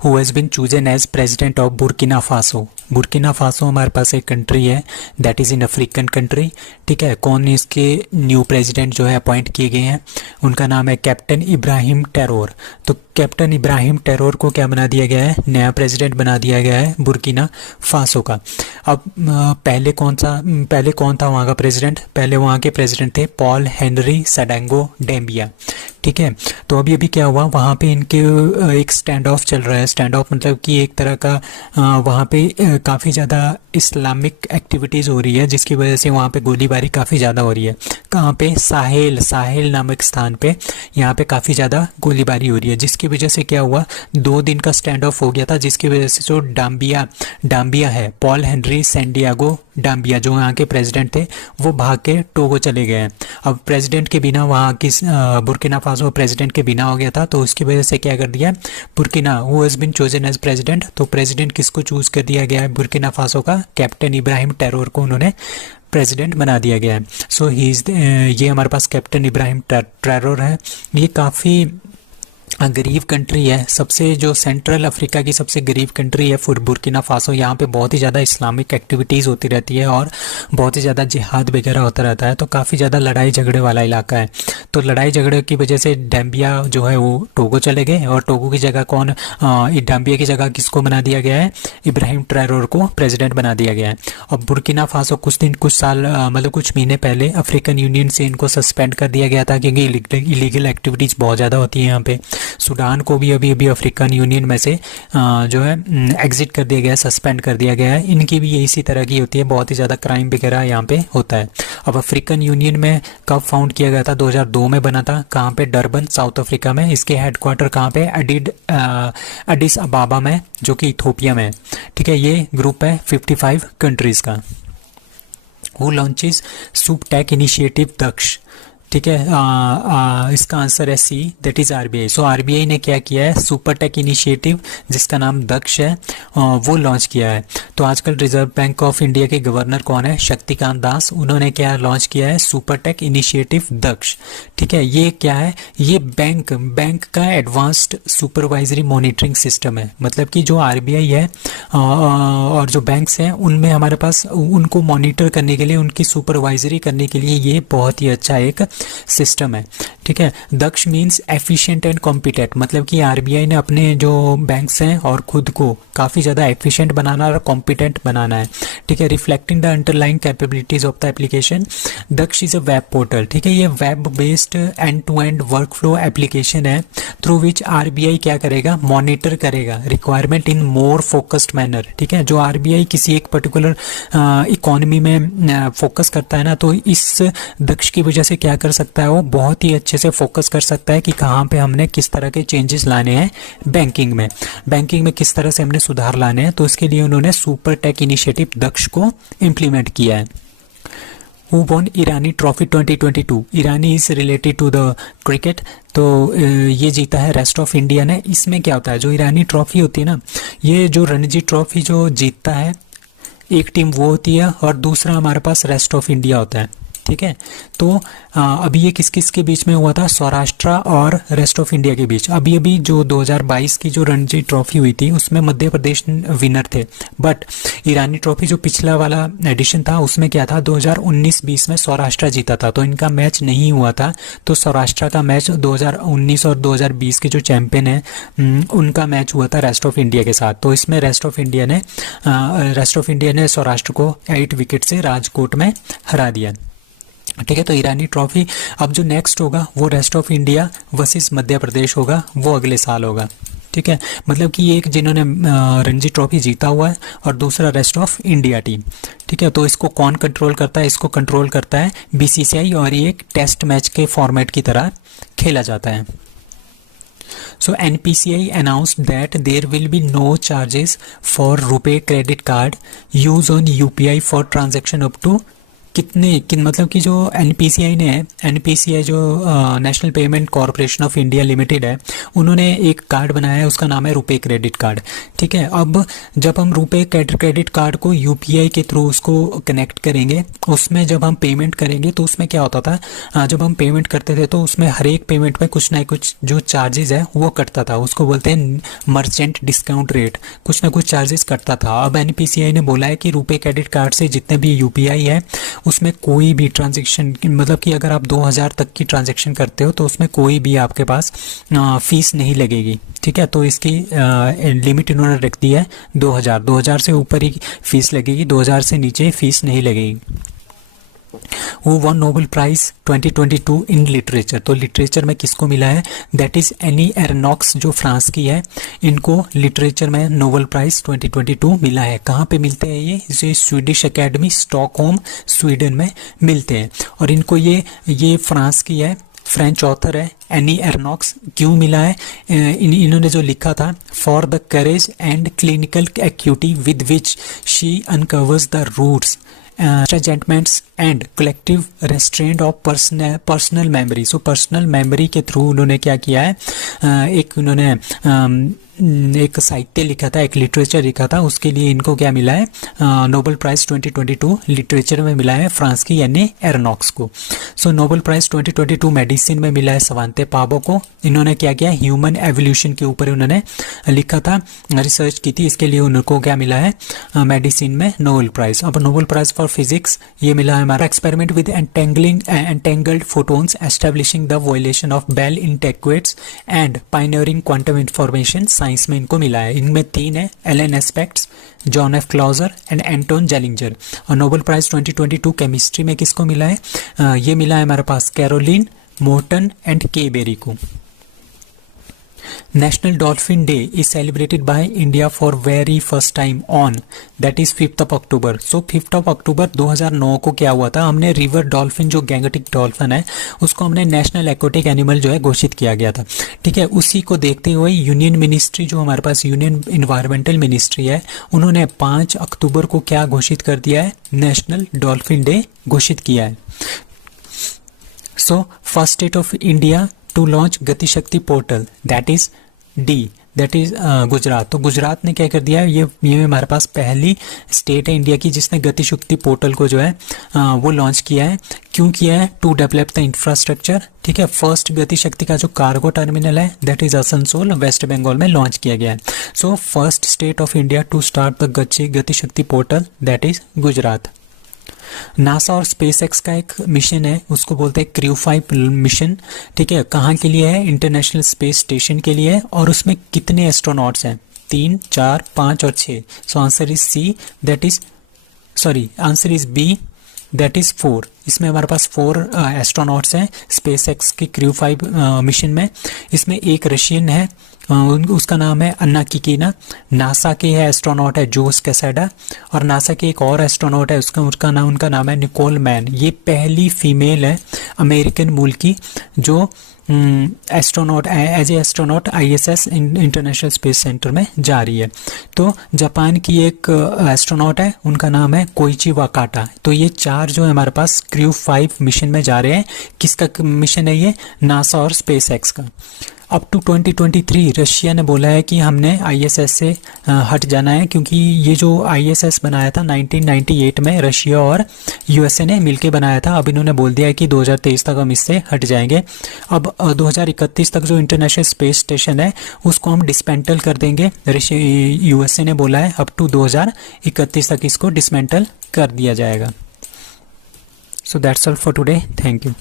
Who has been chosen as president of Burkina Faso. Burkina Faso हमारे पास एक country है, that is in African country. ठीक है, कौन इसके न्यू प्रेसिडेंट जो है अपॉइंट किए गए हैं, उनका नाम है कैप्टन इब्राहिम ट्रैरोर। तो कैप्टन इब्राहिम ट्रैरोर को क्या बना दिया गया है, नया प्रेसिडेंट बना दिया गया है बुर्किना फासो का। अब पहले कौन था वहाँ का प्रेसिडेंट, पहले वहाँ के प्रेसिडेंट थे पॉल हेनरी सडेंगो डेम्बिया। ठीक है, तो अभी क्या हुआ, वहाँ पे इनके एक स्टैंड ऑफ चल रहा है। स्टैंड ऑफ मतलब कि एक तरह का वहाँ पे काफ़ी ज़्यादा इस्लामिक एक्टिविटीज़ हो रही है, जिसकी वजह से वहाँ पे गोलीबारी काफ़ी ज़्यादा हो रही है। कहाँ पे, साहेल नामक स्थान पे यहाँ पे काफ़ी ज़्यादा गोलीबारी हो रही है, जिसकी वजह से क्या हुआ, 2 दिन का स्टैंड ऑफ हो गया था, जिसकी वजह से जो डाम्बिया है, पॉल हेनरी सैंडियागो डाम्बिया, जो यहाँ के प्रेसिडेंट थे, वो भाग के टोगो चले गए हैं। अब प्रेसिडेंट के बिना वहाँ की बुर्किना फासो प्रेसिडेंट के बिना हो गया था, तो उसकी वजह से क्या कर दिया, Burkina who has been chosen as president, तो प्रेसिडेंट किसको चूज कर दिया गया है, बुर्किना फासो का कैप्टन इब्राहिम ट्रैरोर को उन्होंने प्रेसिडेंट बना दिया गया है। सो ही इज़, ये हमारे पास कैप्टन इब्राहिम ट्रैरोर है। ये काफ़ी गरीब कंट्री है, सबसे जो सेंट्रल अफ्रीका की सबसे गरीब कंट्री है बुर्किना फासो। यहाँ पे बहुत ही ज़्यादा इस्लामिक एक्टिविटीज़ होती रहती है और बहुत ही ज़्यादा जिहाद वगैरह होता रहता है, तो काफ़ी ज़्यादा लड़ाई झगड़े वाला इलाका है। तो लड़ाई झगड़े की वजह से डाम्बिया जो है वो टोगो चले गए, और टोगो की जगह डाम्बिया की जगह किसको बना दिया गया है, इब्राहिम ट्रैरोर को प्रेसिडेंट बना दिया गया है। और बुर्किना फासो कुछ महीने पहले अफ्रीकन यूनियन से इनको सस्पेंड कर दिया गया था, क्योंकि इलीगल एक्टिविटीज़ बहुत ज़्यादा होती है यहाँ पे। सूडान को भी अभी अफ्रीकन यूनियन में से जो है एग्जिट कर दिया गया है, सस्पेंड कर दिया गया है। इनकी भी इसी तरह की होती है, बहुत ही ज़्यादा क्राइम वगैरह यहाँ पे होता है। अब अफ्रीकन यूनियन में कब फाउंड किया गया था, 2002 में बना था। कहाँ पे, डरबन साउथ अफ्रीका में। इसके हेडक्वार्टर कहाँ पे, एडिस अबाबा में, जो कि इथोपिया में है। ठीक है, ये ग्रुप है 55 कंट्रीज़ का। Who launches SupTech initiative Daksh. ठीक है, इसका आंसर है C, that is RBI. So RBI ने क्या किया है, सुपरटेक इनिशिएटिव जिसका नाम दक्ष है वो लॉन्च किया है। तो आजकल रिजर्व बैंक ऑफ इंडिया के गवर्नर कौन है, शक्तिकांत दास। उन्होंने क्या लॉन्च किया है, सुपरटेक इनिशिएटिव दक्ष। ठीक है, ये क्या है, ये बैंक का एडवांस्ड सुपरवाइजरी मॉनिटरिंग सिस्टम है। मतलब कि जो आरबीआई है और जो बैंक्स हैं, उनमें हमारे पास उनको मॉनिटर करने के लिए, उनकी सुपरवाइजरी करने के लिए ये बहुत ही अच्छा एक सिस्टम है। ठीक है, दक्ष मीन्स एफिशिएंट एंड कॉम्पिटेंट। मतलब कि आरबीआई ने अपने जो बैंक्स हैं और खुद को काफ़ी ज़्यादा एफिशिएंट बनाना और कॉम्पिटेंट बनाना है। ठीक है, reflecting the underlying capabilities of the application. Daksh is a web portal. ठीक है, ये web based end to end work flow application है, थ्रू विच आरबीआई क्या करेगा, मॉनिटर करेगा requirement in more focused manner. ठीक है, जो आरबीआई किसी एक पर्टिकुलर इकोनॉमी में फोकस करता है ना, तो इस दक्ष की वजह से क्या कर सकता है, वो बहुत ही अच्छे से फोकस कर सकता है कि कहाँ पे हमने किस तरह के चेंजेस लाने हैं बैंकिंग में किस तरह से हमने सुधार लाने हैं। तो इसके लिए उन्होंने सुपर टेक इनिशिएटिव दक्ष को इम्प्लीमेंट किया है। Who won Irani trophy 2022। Irani is related to the cricket. तो ये जीता है रेस्ट ऑफ इंडिया ने। इसमें क्या होता है, जो ईरानी ट्रॉफी होती है ना, ये जो रणजी ट्रॉफी जो जीतता है, एक टीम वो होती है और दूसरा हमारे पास रेस्ट ऑफ इंडिया होता है। ठीक है, तो अभी ये किस किस के बीच में हुआ था, सौराष्ट्र और रेस्ट ऑफ इंडिया के बीच। अभी जो 2022 की जो रणजी ट्रॉफी हुई थी, उसमें मध्य प्रदेश विनर थे। बट ईरानी ट्रॉफी जो पिछला वाला एडिशन था, उसमें क्या था, 2019-20 में सौराष्ट्र जीता था, तो इनका मैच नहीं हुआ था। तो सौराष्ट्र का मैच 2019 और 2020 के जो चैंपियन है उनका मैच हुआ था रेस्ट ऑफ इंडिया के साथ। तो इसमें रेस्ट ऑफ इंडिया ने सौराष्ट्र को 8 विकेट से राजकोट में हरा दिया। ठीक है, तो ईरानी ट्रॉफी अब जो नेक्स्ट होगा वो rest of India versus Madhya Pradesh होगा, वो अगले साल होगा। ठीक है, मतलब कि एक जिन्होंने रणजी ट्रॉफी जीता हुआ है और दूसरा रेस्ट ऑफ इंडिया टीम। ठीक है, तो इसको कौन कंट्रोल करता है, इसको कंट्रोल करता है बीसीसीआई, और ये एक टेस्ट मैच के फॉर्मेट की तरह खेला जाता है। So NPCI announced that there will be no charges for RuPay credit card use on UPI for transaction up to मतलब कि जो एनपीसीआई ने है, एनपीसीआई जो national payment corporation of India limited है, उन्होंने एक कार्ड बनाया है, उसका नाम है रुपे क्रेडिट कार्ड। ठीक है, अब जब हम रुपे क्रेडिट कार्ड को यूपीआई के थ्रू उसको कनेक्ट करेंगे, उसमें जब हम पेमेंट करेंगे तो उसमें क्या होता था, जब हम पेमेंट करते थे तो उसमें हर एक पेमेंट में कुछ ना कुछ जो चार्जेस है वो कटता था, उसको बोलते हैं मर्चेंट डिस्काउंट रेट, कुछ ना कुछ चार्जेस कटता था। अब एनपीसीआई ने बोला है कि रुपे क्रेडिट कार्ड से जितने भी यूपीआई है उसमें कोई भी ट्रांजैक्शन, मतलब कि अगर आप 2000 तक की ट्रांजैक्शन करते हो तो उसमें कोई भी आपके पास फीस नहीं लगेगी। ठीक है, तो इसकी लिमिट इन्होंने रख दी है 2000 से ऊपर ही फीस लगेगी, 2000 से नीचे फीस नहीं लगेगी। वो won Nobel prize 2022 in literature, तो लिटरेचर में किसको मिला है, दैट इज एनी एरनॉक्स जो फ्रांस की है, इनको लिटरेचर में नोबेल प्राइज 2022 मिला है। कहाँ पे मिलते हैं ये स्वीडिश एकेडमी स्टॉकहोम स्वीडन में मिलते हैं। और इनको ये फ्रांस की है, फ्रेंच ऑथर है एनी एरनॉक्स। क्यों मिला है, इन्होंने जो लिखा था, for the courage and clinical acuity with which she uncovers the roots judgments and collective restraint of personal memory. So personal memory के थ्रू उन्होंने क्या किया है, एक साहित्य लिखा था, एक लिटरेचर लिखा था, उसके लिए इनको क्या मिला है, नोबेल प्राइज 2022 लिटरेचर में मिला है फ्रांस की यानी एरनॉक्स को। सो नोबेल प्राइज 2022 मेडिसिन में मिला है सवांते पाबो को। इन्होंने क्या किया, ह्यूमन एवोल्यूशन के ऊपर उन्होंने लिखा था, रिसर्च की थी, इसके लिए उनको क्या मिला है, मेडिसिन में नोबेल प्राइज। अब नोबेल प्राइज फॉर फिजिक्स ये मिला है हमारा experiment with entangled photons establishing the violation of Bell inequalities and pioneering quantum information science में इनको मिला है। इनमें 3 है, Alain Aspects, John F Clauser and Anton Zeilinger. और नोबेल प्राइज 2022 केमिस्ट्री में किसको मिला है, ये मिला है हमारे पास कैरोलिन मोर्टन एंड के बेरी को। National dolphin day is celebrated by India for very first time on that is 5th of October। So 5th of October 2009 को क्या हुआ था, हमने रिवर डॉल्फिन जो गैंगटिक डॉल्फिन है उसको हमने नेशनल एक्वेटिक एनिमल जो है घोषित किया गया था। ठीक है, उसी को देखते हुए यूनियन मिनिस्ट्री जो हमारे पास यूनियन इन्वायरमेंटल मिनिस्ट्री है, उन्होंने 5 अक्टूबर को क्या घोषित कर दिया है, नेशनल डॉल्फिन डे घोषित किया है। So first state of India to launch Gati Shakti portal that is Gujarat. तो गुजरात ने क्या कर दिया है, ये हमारे पास पहली स्टेट है इंडिया की जिसने गति शक्ति पोर्टल को जो है वो लॉन्च किया है। क्यों किया है, टू डेवलप द इंफ्रास्ट्रक्चर। ठीक है, फर्स्ट गति शक्ति का जो कार्गो टर्मिनल है that is Asansol west Bengal में लॉन्च किया गया है। So first state of India to start the Gati Shakti portal that is Gujarat. NASA और स्पेसएक्स का एक मिशन है, उसको बोलते हैं क्रू 5 मिशन। ठीक है, कहाँ के लिए है, इंटरनेशनल स्पेस स्टेशन के लिए है। और उसमें कितने एस्ट्रोनॉट्स हैं, 3, 4, 5 और 6। So answer is C that is answer is B that is 4। इसमें हमारे पास 4 एस्ट्रोनॉट्स हैं स्पेसएक्स की क्रू 5 मिशन में। इसमें एक रशियन है, उसका नाम है अन्ना किकीना। नासा के है एस्ट्रोनॉट है जोस कैसेडा, और नासा के एक और एस्ट्रोनॉट है उनका नाम है निकोल मैन। ये पहली फीमेल है अमेरिकन मूल की जो astronaut as a astronaut ISS international space centre में जा रही है। तो जापान की एक एस्ट्रोनॉट है, उनका नाम है कोइची वाकाटा। तो ये 4 जो है हमारे पास क्रू 5 मिशन में जा रहे हैं। किसका मिशन है ये, नासा और स्पेसएक्स का। अप टू 2023 रशिया ने बोला है कि हमने ISS से हट जाना है, क्योंकि ये जो ISS बनाया था 1998 में रशिया और USA ने मिलके बनाया था। अब इन्होंने बोल दिया है कि 2023 तक हम इससे हट जाएंगे। अब 2031 तक जो इंटरनेशनल स्पेस स्टेशन है उसको हम डिस्मेंटल कर देंगे। USA ने बोला है अप टू 2031 तक इसको डिस्मेंटल कर दिया जाएगा। So that's all for today, thank you.